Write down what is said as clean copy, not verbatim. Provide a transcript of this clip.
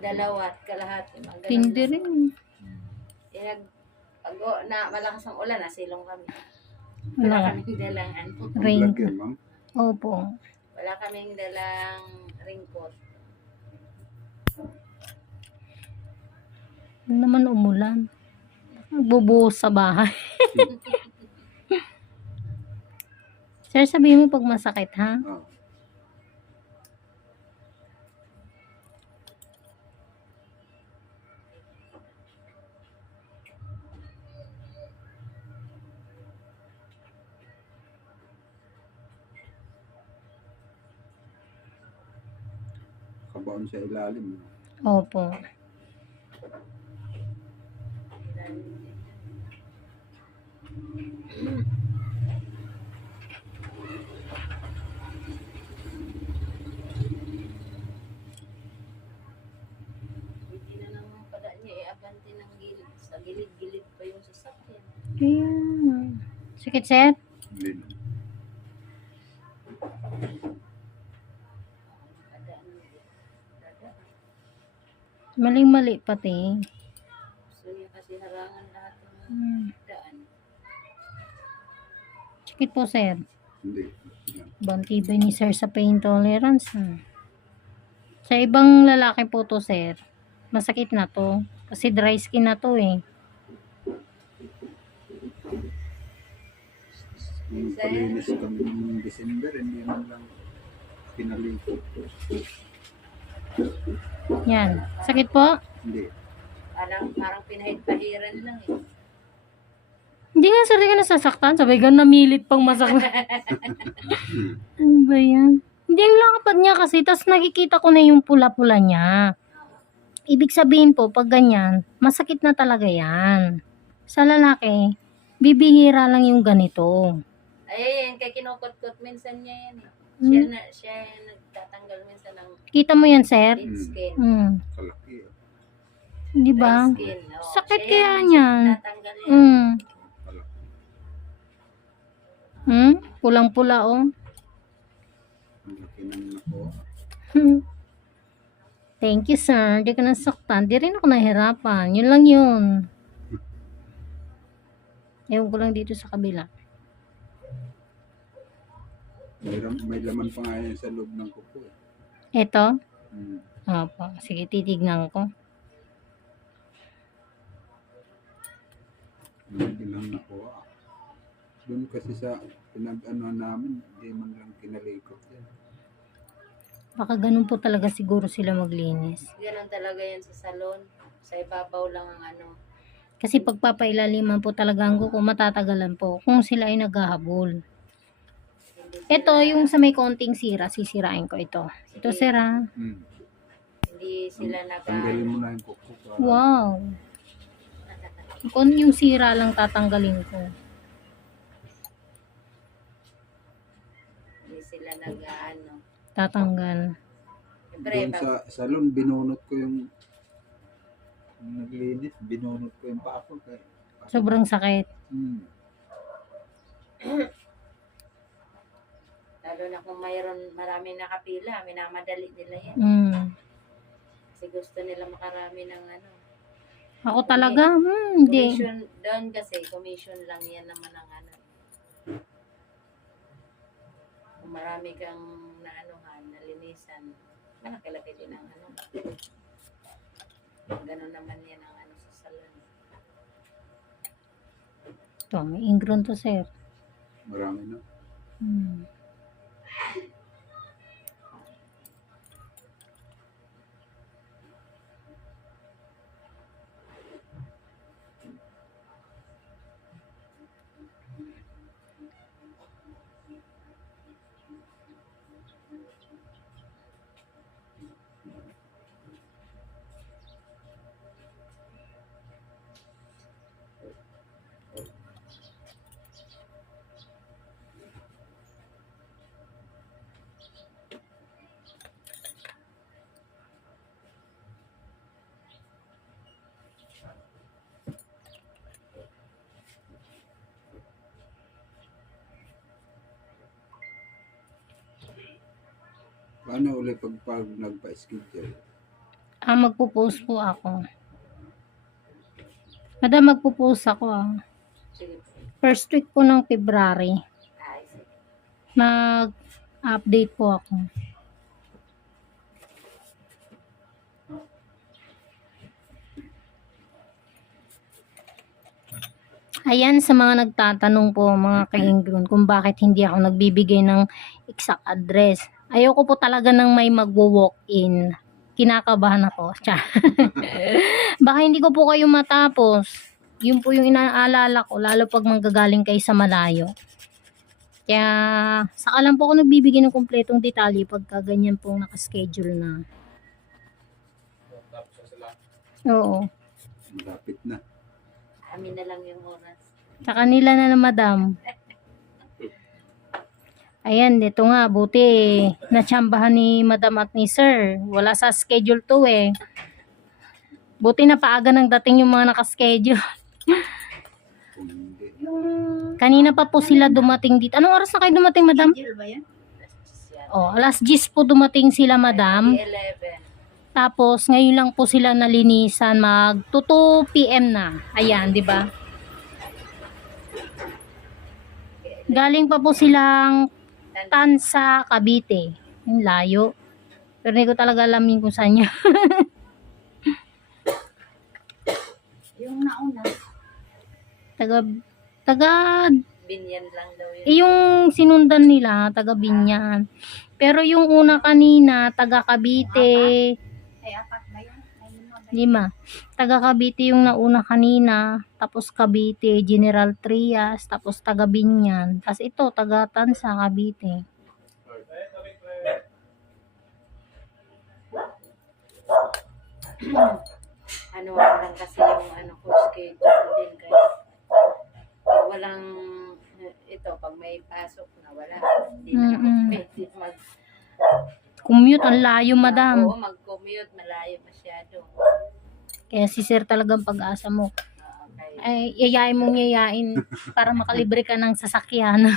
Dalawa at kalahati. Mga ganun Tindi lang. rin. Pag na malakas ang ulan, nasilong kami. Wala. Wala kaming dalang ano. Rain. Vlog yan, ma'am. Opo. Wala kaming dalang raincoat. Hindi naman umulan. Nagbubuhos sa bahay. Sir, sabihin mo pag masakit, ha? Oh. Kabaon sa ilalim. Opo. Hindi na naman pala niya i-abante ng gilid. Sa gilid-gilid pa yung sasakyan. Ayan. Sakit, sir? Hindi na. Maling-mali pati. Gusto niya kasi harangan lahat ng daan. Sakit po, sir. Hindi. Yan. Bantibay ni sir sa pain tolerance. Sa ibang lalaki po to, sir, masakit na to. Kasi dry skin na to eh. Nung palinis kami noong December, hindi man lang pinalikot. Yan. Sakit po? Hindi. Parang pinahid-pahiran lang eh. Hindi nga, sir, di ka nasasaktan. Sabay ka namilit pang masakit. Ano ba yan? Hindi yung lakad niya kasi, tas nakikita ko na yung pula-pula niya. Ibig sabihin po, pag ganyan, masakit na talaga yan. Sa lalaki, bibihira lang yung ganito. Ay, yan, kay kinukot-kot minsan niya yan eh. Siya nagtatanggal minsan ng Kita mo yan, sir? dead skin. Kalaki. Di ba? Dead skin, oo. Sakit Siya kaya yan, niyan. nagtatanggal yan. Kalaki. Pulang-pula, oh. Ang laki ng nakuha. Thank you, sir. Di ka nasaktan. Di rin ako nahirapan. Yun lang yun. Ewan ko lang dito sa kabila. May laman pa nga yan sa loob ng kuko. Eto? Hmm. Opo. Sige, titignan ko. Hindi lang nakuha. Doon kasi sa pinag-ano namin, hindi man lang kinalikot yan. Baka ganun po talaga siguro sila maglinis. Ganon talaga yan sa salon. Sa ibabaw lang ang ano. Kasi pagpapailaliman po talaga ang kuko, matatagalan po kung sila ay naghahabol. Ito, yung sa may konting sira, sisirain ko ito. Ito, sir, ha? Hindi sila Tanggalin mo na yung kuko. Wow. Kung yung sira lang tatanggalin ko. Hindi sila nag-ano. Tatanggal. Siyempre, Doon sa salon, binunot ko yung naglinis, binunot ko yung paa ko. Sobrang sakit. lalo na kung marami nakapila, minamadali nila yan. Kasi gusto nila makarami ng ano. Ako talaga, hindi. Commission, doon kasi, commission lang yan naman ang ano. Kung marami kang naanuhan, nalinisan, malaki-laki din ang ano. Ganun naman yan ang ano sa salon. Ito, may ingron to, sir. Marami na. Paano ulit pag nagpa-schedule? Magpo-post po ako. Madam, magpo-post ako Sige po. First week po ng February. Ay, sige. Mag-update po ako. Ayan, sa mga nagtatanong po, mga ka-Ingron, kung bakit hindi ako nagbibigay ng exact address. Ayoko po talaga ng may magwo-walk-in. Kinakabahan ako. Baka hindi ko po kayo matapos. Yun po yung inaalala ko, lalo pag manggagaling kayo sa malayo. Kaya, saka lang po ako nagbibigay ng kumpletong detalye pagka ganyan pong nakaschedule na. Oo. Malapit na. Amin na lang yung oras. Sa kanila na madam. Ayan, dito nga, buti natsambahan ni madam at ni sir. Wala sa schedule to eh. Buti na paaga nang dating yung mga nakaschedule. Kung hindi. Kanina pa po sila dumating dito. Anong oras na kayo dumating, madam? Schedule ba yan? Oh, alas 10 po dumating sila, madam. 11. Tapos, ngayon lang po sila nalinisan. Mag 2 PM na. Ayan, di ba? Galing pa po silang Tansa, Cavite. Yung layo. Pero hindi ko talaga alam yun kung saan yun. Yung nauna. taga, Binyan lang daw yun. yung sinundan nila, taga Binyan. Pero yung una kanina, taga Cavite. Ay, apat ba yun? Ay, 5. Taga Cavite yung nauna kanina, tapos Cavite, General Trias, tapos taga Binyan. Tapos ito, taga Tansa, Cavite. ano lang kasi yung ano ko schedule din guys. Pag walang ito, pag may pasok na wala, hindi na ako pwede Commute, ang layo, madam. Oo, mag-commute, malayo masyado. Kaya si sir talagang pag-asa mo. Okay. Ay, yayain mong yayain para makalibre ka ng sasakyan.